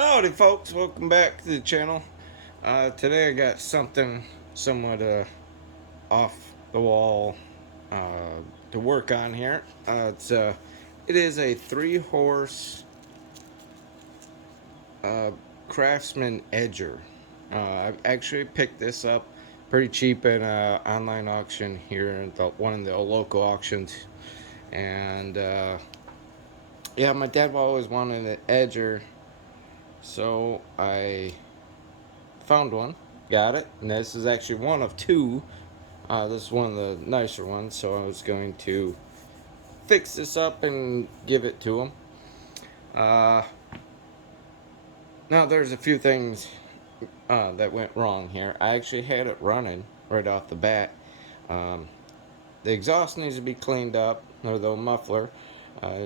Howdy folks, welcome back to the channel. Today I got something somewhat off the wall to work on here. It is a 3-horse Craftsman Edger. I actually picked this up pretty cheap at an online auction here at one of the local auctions. And yeah, my dad always wanted an Edger, so I found one, got it, and this is actually one of two. This is one of the nicer ones, so I was going to fix this up and give it to him. Uh, Now there's a few things that went wrong here. I actually had it running right off the bat. Um, the exhaust needs to be cleaned up, or the muffler.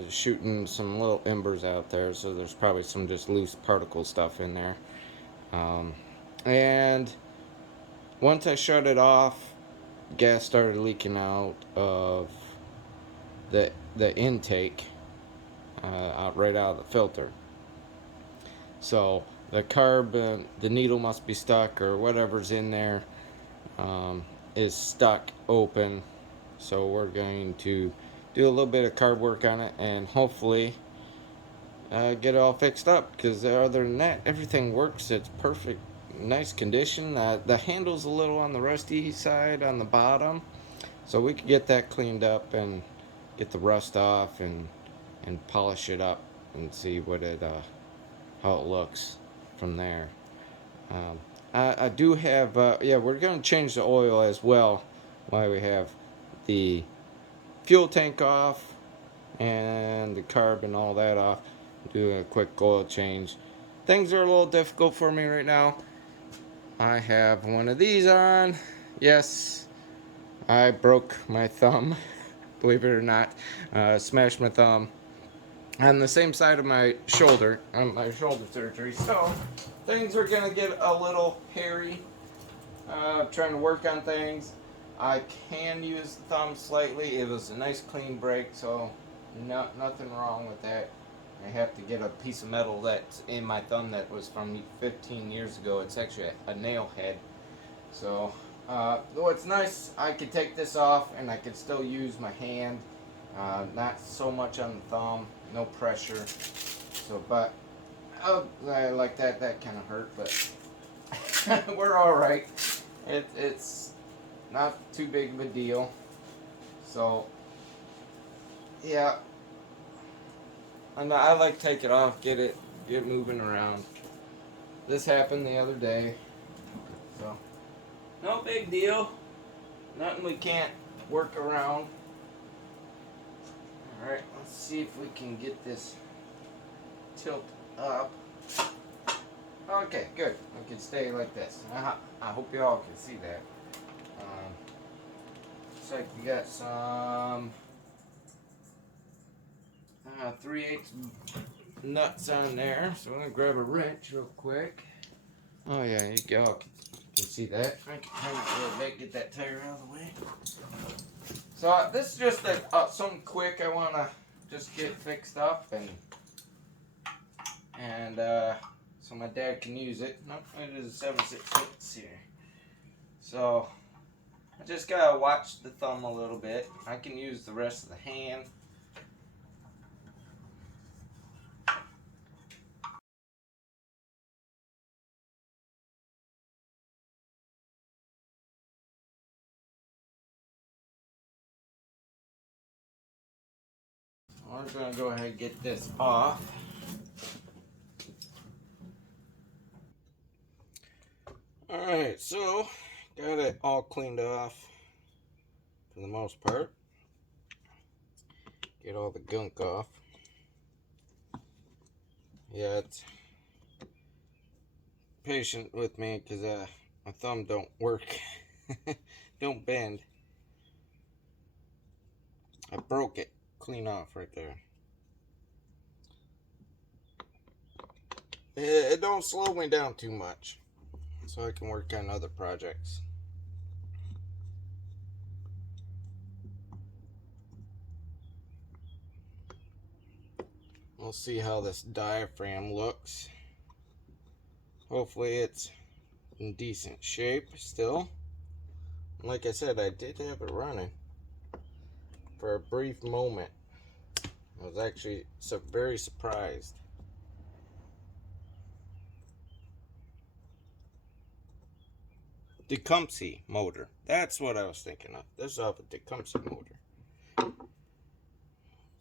Shooting some little embers out there, so there's probably some just loose particle stuff in there. And once I shut it off, gas started leaking out of the intake, right out of the filter. So the carb, the needle must be stuck, or whatever's in there is stuck open. So we're going to do a little bit of carb work on it, and hopefully get it all fixed up, because other than that, everything works. It's perfect, nice condition. The handle's a little on the rusty side on the bottom, so we could get that cleaned up and get the rust off and polish it up and see what it how it looks from there. I do have yeah, we're going to change the oil as well while we have the fuel tank off and the carb and all that off. Do a quick oil change. Things are a little difficult for me right now. I have one of these on. Yes, I broke my thumb, believe it or not. Smashed my thumb on the same side of my shoulder, on my shoulder surgery. So things are gonna get a little hairy. Trying to work on things. I can use the thumb slightly. It was a nice clean break, so nothing wrong with that. I have to get a piece of metal that's in my thumb that was from 15 years ago. It's actually a nail head. So, though it's nice, I could take this off and I could still use my hand. Not so much on the thumb, no pressure. So, but I like that. That kind of hurt, but we're all right. It's not too big of a deal. So, yeah. And I like to take it off, get moving around. This happened the other day, so no big deal. Nothing we can't work around. All right, let's see if we can get this tilt up. Okay, good. We can stay like this. I hope you all can see that. Looks like we got some 3/8 nuts on there. So I'm gonna grab a wrench real quick. Oh yeah, you all can see that. I can turn it a little bit, get that tire out of the way. So this is just something quick I wanna just get fixed up and so my dad can use it. Nope, it is a 7/6 here. So I just gotta watch the thumb a little bit. I can use the rest of the hand. I'm going to go ahead and get this off. Alright, so got it all cleaned off for the most part. Get all the gunk off. Yeah, it's patient with me because my thumb don't work. Don't bend. I broke it clean off right there. It don't slow me down too much, so I can work on other projects. We'll see how this diaphragm looks. Hopefully it's in decent shape still. Like I said, I did have it running for a brief moment. I was actually very surprised. Tecumseh motor. That's what I was thinking of. This is off a Tecumseh motor.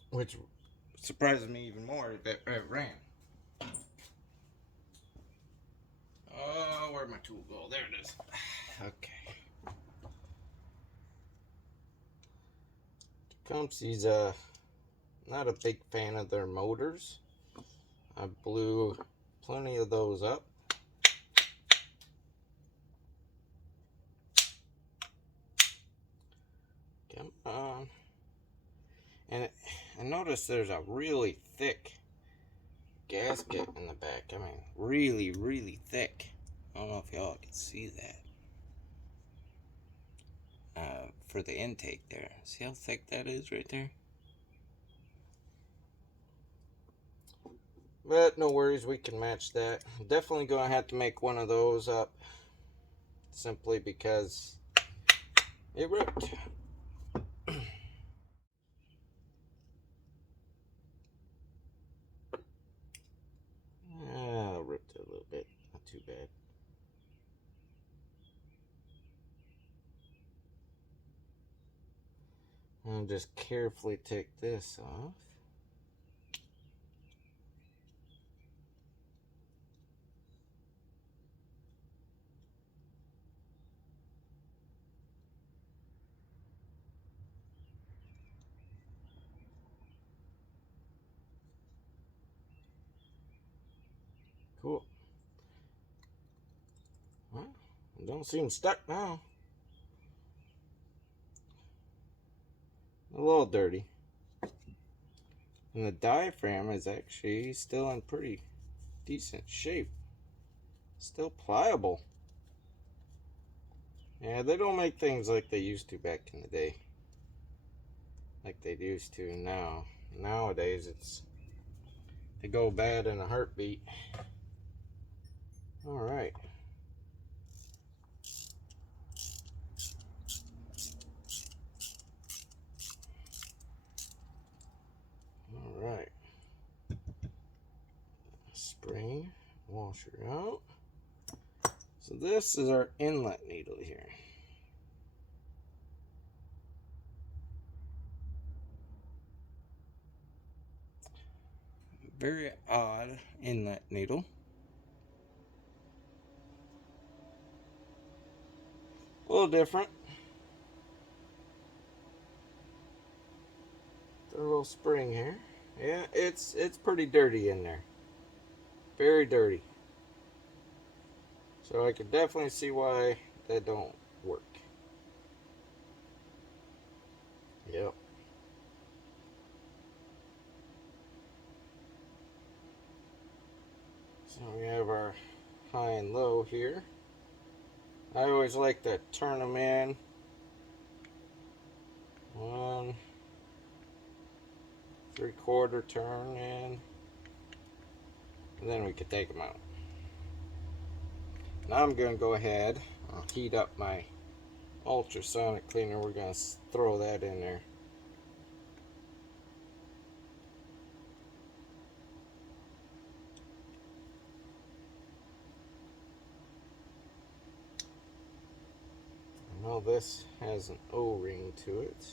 Which surprises me even more that it ran. Oh, where'd my tool go? There it is. Okay. Tecumseh's not a big fan of their motors. I blew plenty of those up. Come on. And I noticed there's a really thick gasket in the back. I mean, really, really thick. I don't know if y'all can see that. For the intake there. See how thick that is right there? But no worries, we can match that. Definitely going to have to make one of those up. Simply because it ripped. Ripped it a little bit. Not too bad. I'll just carefully take this off. Cool. Well, it don't seem stuck now. A little dirty. And the diaphragm is actually still in pretty decent shape. Still pliable. Yeah, they don't make things like they used to back in the day. Like they used to now. Nowadays, they go bad in a heartbeat. Alright. Alright. Spring washer out. So this is our inlet needle here. Very odd inlet needle. A little different. The little spring here. Yeah, it's pretty dirty in there. Very dirty. So I could definitely see why that don't work. Yep. So we have our high and low here. I always like to turn them in. 1 3/4 turn in. And then we can take them out. Now I'm going to go ahead. I'll heat up my ultrasonic cleaner. We're going to throw that in there. Well, this has an O-ring to it.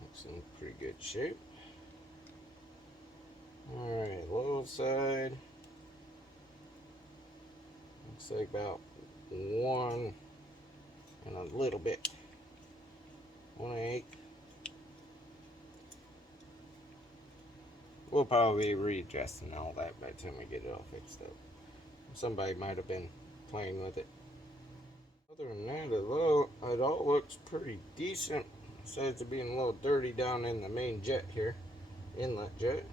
Looks in pretty good shape. Alright, low side. Looks like about 1 and a little bit. 1/8. We'll probably be readjusting all that by the time we get it all fixed up. Somebody might have been playing with it. Other than that, it all looks pretty decent. Besides it being a little dirty down in the main jet here, inlet jet.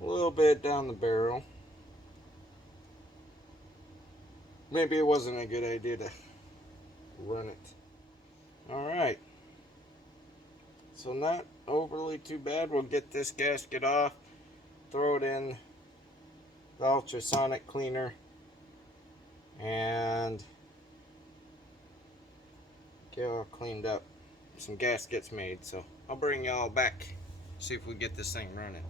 A little bit down the barrel. Maybe it wasn't a good idea to run it. Alright. So not overly too bad. We'll get this gasket off, throw it in the ultrasonic cleaner, and get it all cleaned up. Some gaskets made. So I'll bring y'all back, see if we get this thing running.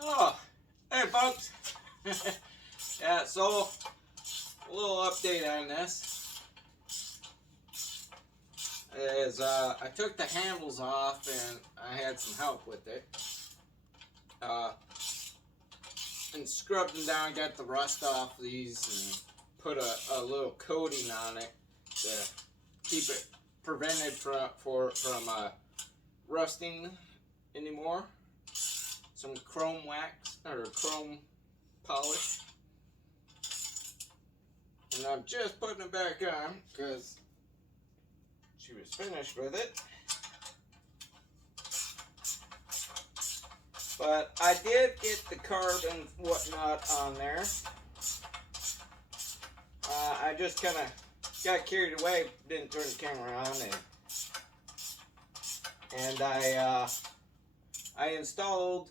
Oh, hey folks. Yeah, so a little update on this is I took the handles off and I had some help with it. And scrubbed them down, got the rust off these, and put a little coating on it to keep it prevented from rusting anymore. Some chrome wax or chrome polish, and I'm just putting it back on because she was finished with it. But I did get the carb and whatnot on there. I just kind of got carried away, didn't turn the camera on, and I installed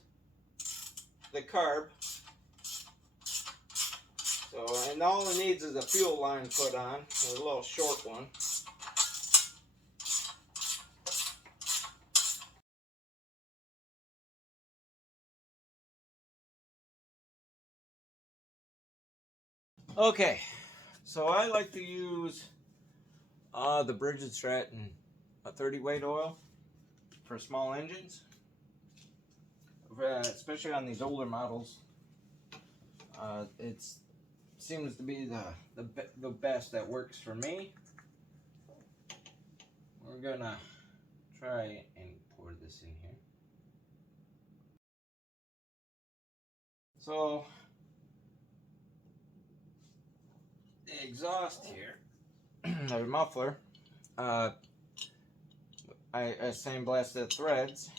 the carb. So, and all it needs is a fuel line put on, a little short one. Okay, so I like to use the Bridget Stratton 30 weight oil for small engines, especially on these older models. It seems to be the best that works for me. We're gonna try and pour this in here. So the exhaust here, the muffler, I sandblasted the threads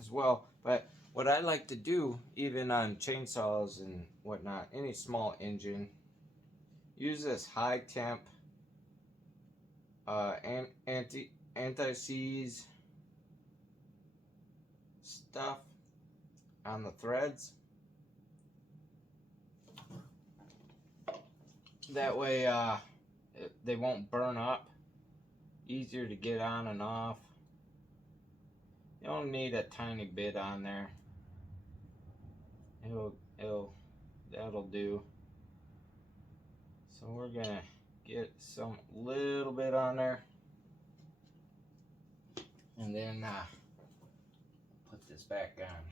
as well. But what I like to do, even on chainsaws and whatnot, any small engine, use this high temp anti-seize stuff on the threads. That way they won't burn up. Easier to get on and off. You don't need a tiny bit on there. That'll do. So we're gonna get some little bit on there, and then put this back on.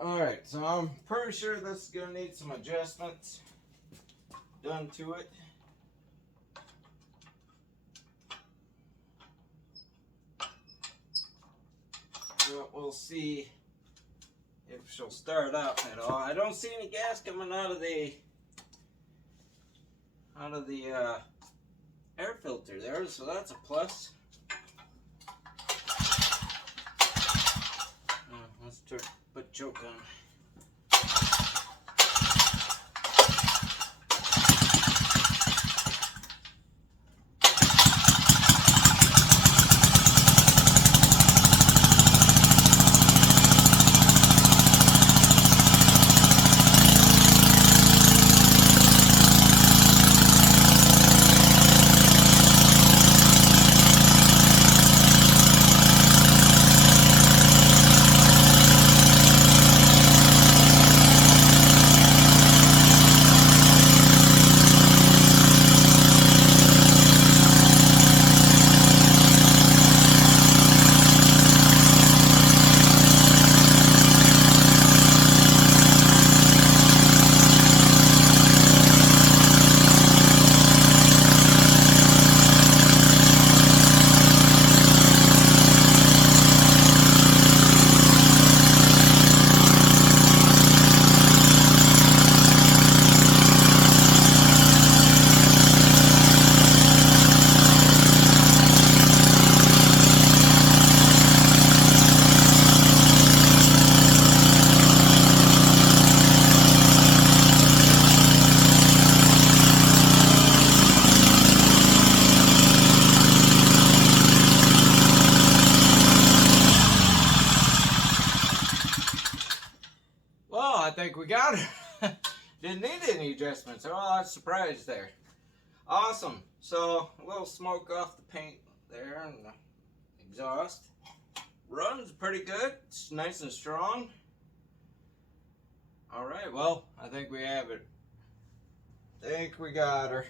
Alright, so I'm pretty sure this is going to need some adjustments done to it. But we'll see if she'll start up at all. I don't see any gas coming out of the air filter there, so that's a plus. Let's put choke on. I think we got her. Didn't need any adjustments. Oh, I was surprised there. Awesome. So, a little smoke off the paint there and the exhaust. Runs pretty good. It's nice and strong. Alright, well, I think we have it. I think we got her.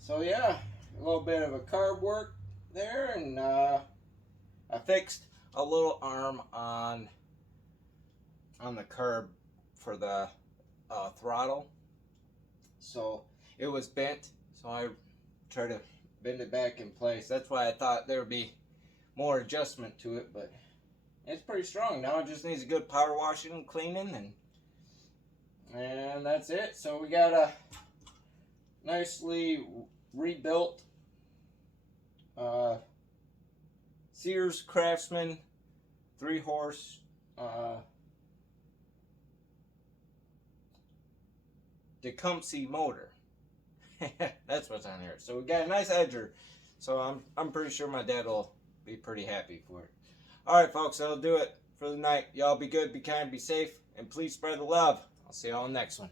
So yeah, a little bit of a carb work there, and I fixed a little arm on the curb for the throttle. So it was bent, so I tried to bend it back in place. That's why I thought there would be more adjustment to it, but it's pretty strong now. It just needs a good power washing and cleaning, and that's it. So we got a nicely rebuilt Sears Craftsman 3-horse Disassembly motor. That's what's on here. So we got a nice edger. So I'm pretty sure my dad will be pretty happy for it. Alright folks, that'll do it for the night. Y'all be good, be kind, be safe, and please spread the love. I'll see y'all in the next one.